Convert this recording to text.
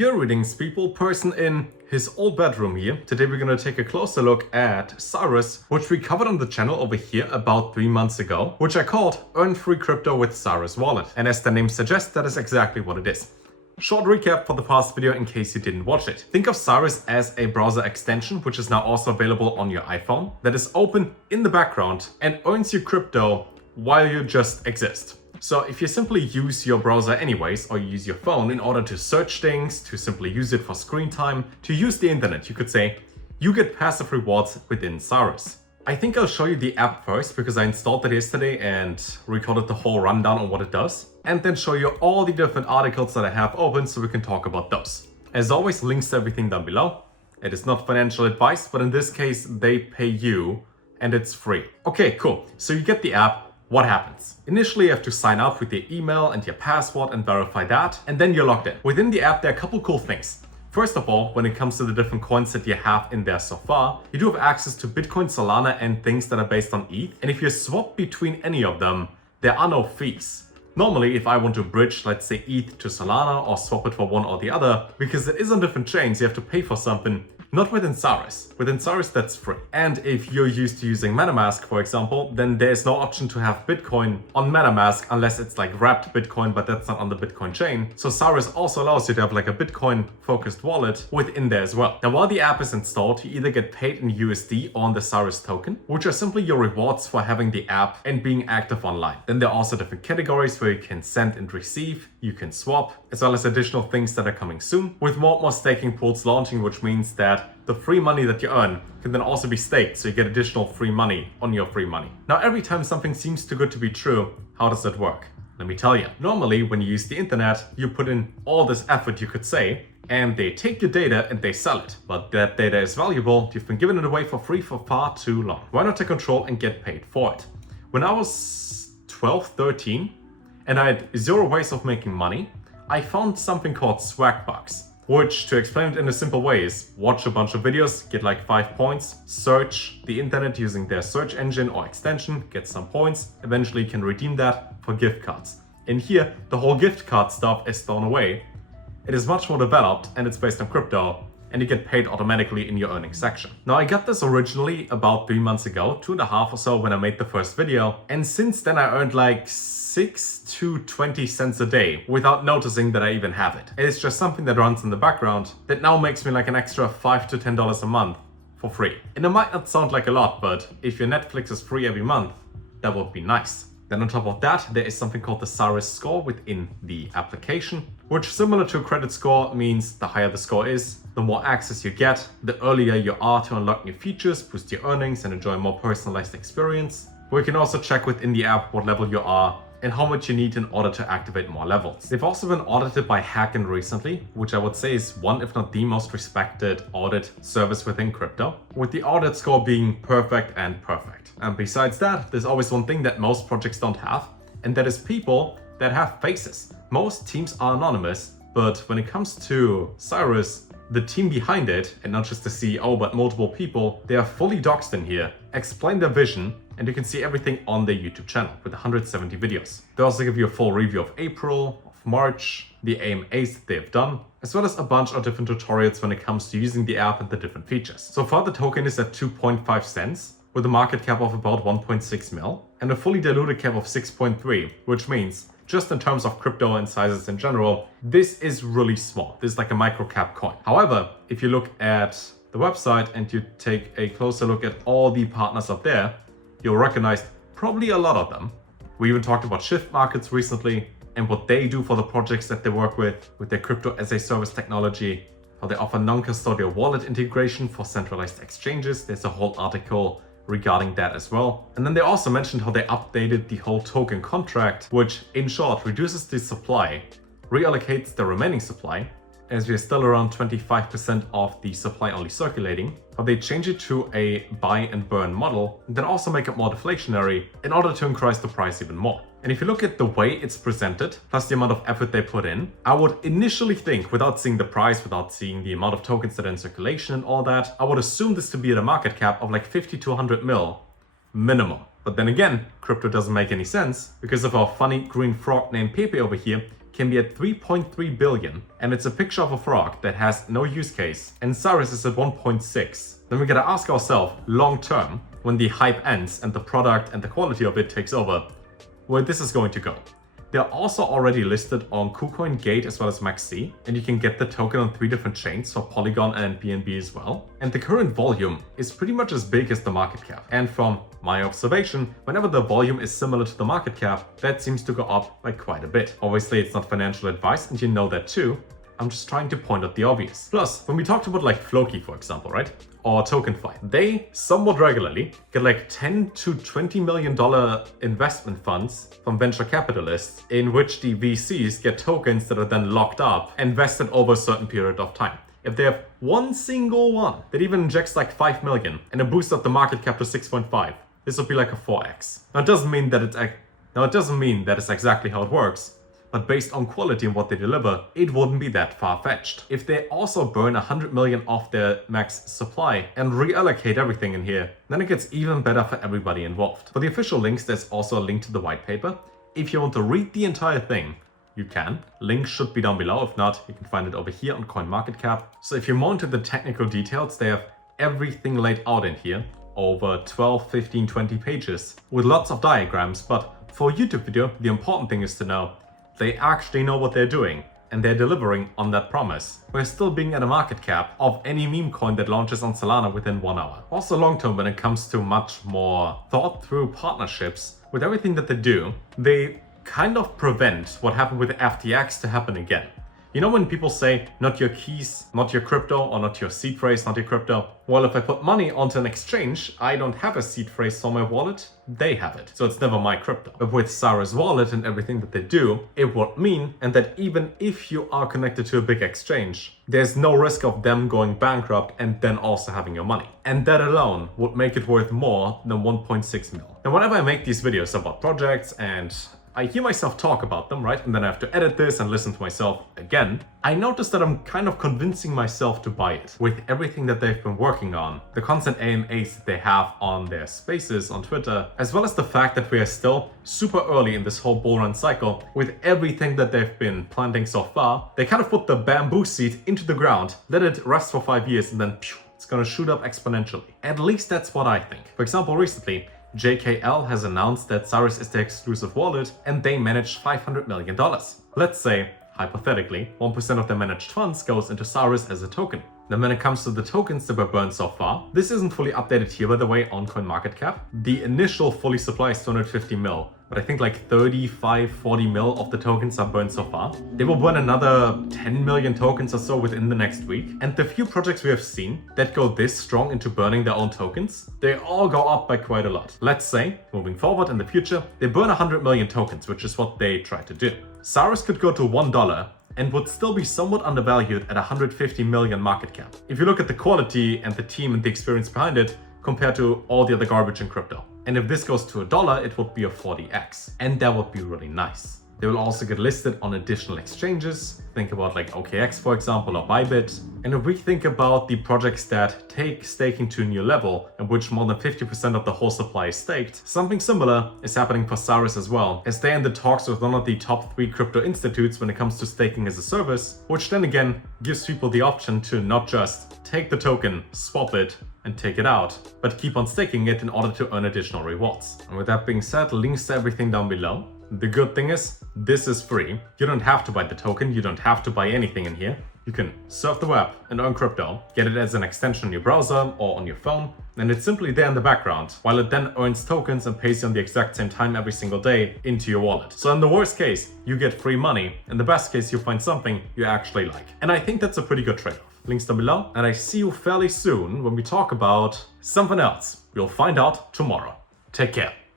Greetings people, person in his old bedroom here. Today we're gonna take a closer look at Cirus, which we covered on the channel over here about 3 months ago, which I called Earn Free Crypto with Cirus Wallet. And as the name suggests, that is exactly what it is. Short recap for the past video in case you didn't watch it. Think of Cirus as a browser extension, which is now also available on your iPhone, that is open in the background and earns you crypto while you just exist. So if you simply use your browser anyways, or you use your phone in order to search things, to simply use it for screen time, to use the internet, you could say, you get passive rewards within Cirus. I think I'll show you the app first because I installed it yesterday and recorded the whole rundown on what it does, and then show you all the different articles that I have open so we can talk about those. As always, links to everything down below. It is not financial advice, but in this case, they pay you and it's free. Okay, cool. So you get the app. What happens? Initially, you have to sign up with your email and your password and verify that, and then you're logged in. Within the app, there are a couple cool things. First of all, when it comes to the different coins that you have in there so far, you do have access to Bitcoin, Solana, and things that are based on ETH. And if you swap between any of them, there are no fees. Normally, if I want to bridge, let's say ETH to Solana or swap it for one or the other, because it is on different chains, you have to pay for something. Not within Cirus. Within Cirus, that's free. And if you're used to using MetaMask, for example, then there's no option to have Bitcoin on MetaMask unless it's like wrapped Bitcoin, but that's not on the Bitcoin chain. So Cirus also allows you to have like a Bitcoin focused wallet within there as well. Now, while the app is installed, you either get paid in USD or on the Cirus token, which are simply your rewards for having the app and being active online. Then there are also different categories where you can send and receive, you can swap, as well as additional things that are coming soon, with more and more staking pools launching, which means that the free money that you earn can then also be staked, so you get additional free money on your free money. Now, every time something seems too good to be true, how does that work? Let me tell you. Normally, when you use the internet, you put in all this effort, you could say, and they take your data and they sell it. But that data is valuable, you've been giving it away for free for far too long. Why not take control and get paid for it? When I was 12, 13, and I had zero ways of making money, I found something called Swagbucks, which, to explain it in a simple way, is watch a bunch of videos, get like 5 points, search the internet using their search engine or extension, get some points, eventually you can redeem that for gift cards. And here, the whole gift card stuff is thrown away. It is much more developed and it's based on crypto, and you get paid automatically in your earnings section. Now, I got this originally about 3 months ago, 2.5 or so, when I made the first video, and since then I earned like 6 to 20 cents a day without noticing that I even have it. It's just something that runs in the background that now makes me like an extra $5 to $10 a month for free. And it might not sound like a lot, but if your Netflix is free every month, that would be nice. Then on top of that, there is something called the Cirus Score within the application, which, similar to a credit score, means the higher the score is, the more access you get, the earlier you are to unlock new features, boost your earnings, and enjoy a more personalized experience. We can also check within the app what level you are and how much you need in order to activate more levels. They've also been audited by Hacken recently, which I would say is one, if not the most respected audit service within crypto, with the audit score being perfect and perfect. And besides that, there's always one thing that most projects don't have, and that is people that have faces. Most teams are anonymous, but when it comes to Cirus, the team behind it, and not just the CEO, but multiple people, they are fully doxed in here, explain their vision, and you can see everything on their YouTube channel with 170 videos. They also give you a full review of April, of March, the AMAs that they've done, as well as a bunch of different tutorials when it comes to using the app and the different features. So far, the token is at 2.5 cents, with a market cap of about 1.6 mil, and a fully diluted cap of 6.3, which means, just in terms of crypto and sizes in general, this is really small. This is like a micro cap coin. However, if you look at the website and you take a closer look at all the partners up there, you'll recognize probably a lot of them. We even talked about Shift Markets recently and what they do for the projects that they work with their crypto as a service technology, how they offer non-custodial wallet integration for centralized exchanges. There's a whole article regarding that as well. And then they also mentioned how they updated the whole token contract, which in short reduces the supply, reallocates the remaining supply, as we're still around 25% of the supply only circulating, but they change it to a buy and burn model, and then also make it more deflationary in order to increase the price even more. And if you look at the way it's presented, plus the amount of effort they put in, I would initially think, without seeing the price, without seeing the amount of tokens that are in circulation and all that, I would assume this to be at a market cap of like 50 to 100 mil minimum. But then again, crypto doesn't make any sense because of our funny green frog named Pepe over here can be at 3.3 billion, and it's a picture of a frog that has no use case, and Cirus is at 1.6. Then we gotta ask ourselves, long term, when the hype ends and the product and the quality of it takes over, where this is going to go. They're also already listed on KUCOIN, Gate, as well as MEXC, and you can get the token on 3 different chains, so Polygon and BNB as well. And the current volume is pretty much as big as the market cap. And from my observation, whenever the volume is similar to the market cap, that seems to go up by quite a bit. Obviously, it's not financial advice, and you know that too. I'm just trying to point out the obvious. Plus, when we talked about like Floki, for example, right? Or TokenFi, they somewhat regularly get like $10 to $20 million investment funds from venture capitalists, in which the VCs get tokens that are then locked up and vested over a certain period of time. If they have one single one that even injects like 5 million and it boosts up the market cap to 6.5, this would be like a 4x. Now it doesn't mean that it's exactly how it works. But based on quality and what they deliver, it wouldn't be that far-fetched. If they also burn 100 million off their max supply and reallocate everything in here, then it gets even better for everybody involved. For the official links, there's also a link to the white paper. If you want to read the entire thing, you can. Link should be down below. If not, you can find it over here on CoinMarketCap. So if you're more into the technical details, they have everything laid out in here, over 12, 15, 20 pages, with lots of diagrams. But for a YouTube video, the important thing is to know they actually know what they're doing, and they're delivering on that promise. We're still being at a market cap of any meme coin that launches on Solana within 1 hour. Also long term, when it comes to much more thought through partnerships, with everything that they do, they kind of prevent what happened with FTX to happen again. You know when people say, not your keys, not your crypto, or not your seed phrase, not your crypto? Well, if I put money onto an exchange, I don't have a seed phrase on my wallet, they have it. So it's never my crypto. But with Cirus Wallet and everything that they do, it would mean, and that even if you are connected to a big exchange, there's no risk of them going bankrupt and then also having your money. And that alone would make it worth more than 1.6 mil. Now, whenever I make these videos about projects and I hear myself talk about them, right? And then I have to edit this and listen to myself again. I notice that I'm kind of convincing myself to buy it with everything that they've been working on, the constant AMAs that they have on their spaces on Twitter, as well as the fact that we are still super early in this whole bull run cycle with everything that they've been planting so far. They kind of put the bamboo seed into the ground, let it rest for 5 years, and then pew, it's gonna shoot up exponentially. At least that's what I think. For example, recently, JKL has announced that Cirus is their exclusive wallet and they managed $500 million. Let's say, hypothetically, 1% of their managed funds goes into Cirus as a token. Then when it comes to the tokens that were burned so far, this isn't fully updated here by the way on CoinMarketCap. The initial fully supply is 250 mil, but I think like 35, 40 mil of the tokens are burned so far. They will burn another 10 million tokens or so within the next week. And the few projects we have seen that go this strong into burning their own tokens, they all go up by quite a lot. Let's say, moving forward in the future, they burn 100 million tokens, which is what they try to do. Cirus could go to $1 and would still be somewhat undervalued at 150 million market cap. If you look at the quality and the team and the experience behind it, compared to all the other garbage in crypto. And if this goes to $1, it would be a 40x. And that would be really nice. They will also get listed on additional exchanges. Think about like OKX, for example, or Bybit. And if we think about the projects that take staking to a new level, in which more than 50% of the whole supply is staked, something similar is happening for Cirus as well, as they're in the talks with one of the top 3 crypto institutes when it comes to staking as a service, which then again gives people the option to not just take the token, swap it, and take it out, but keep on staking it in order to earn additional rewards. And with that being said, links to everything down below. The good thing is, this is free. You don't have to buy the token, you don't have to buy anything in here. You can surf the web and earn crypto, get it as an extension on your browser or on your phone, and it's simply there in the background, while it then earns tokens and pays you on the exact same time every single day into your wallet. So in the worst case, you get free money. In the best case, you find something you actually like. And I think that's a pretty good trade-off. Links down below, and I see you fairly soon when we talk about something else. You'll find out tomorrow. Take care.